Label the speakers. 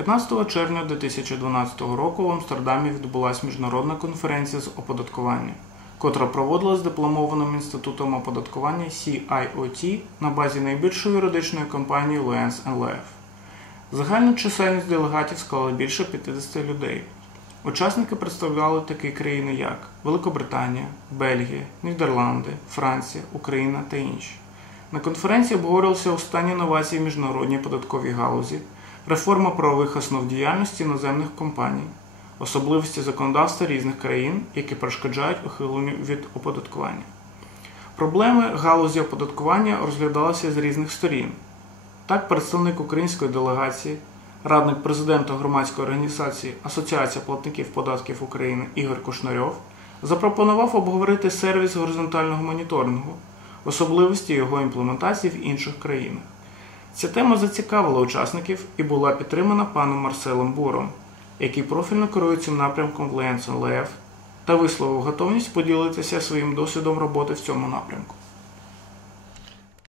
Speaker 1: 15 червня 2012 року в Амстердамі відбулася міжнародна конференція з оподаткування, котра проводилась дипломованим інститутом оподаткування CIOT на базі найбільшої юридичної компанії Lenz LF. Загальна чисельність делегатів склала більше 50 людей. Учасники представляли такі країни, як Великобританія, Бельгія, Нідерланди, Франція, Україна та інші. На конференції обговорювалися останні новації в міжнародній податковій галузі, реформа правових основ діяльності іноземних компаній, особливості законодавства різних країн, які перешкоджають ухиленню від оподаткування. Проблеми галузі оподаткування розглядалися з різних сторін. Так, представник української делегації, радник президента громадської організації Асоціація платників податків України Ігор Кушнарьов запропонував обговорити сервіс горизонтального моніторингу, особливості його імплементації в інших країнах. Ця тема зацікавила учасників і була підтримана паном Марселом Буром, який профільно керує цим напрямком в ЛНС Лев та висловив готовність поділитися своїм досвідом роботи в цьому напрямку.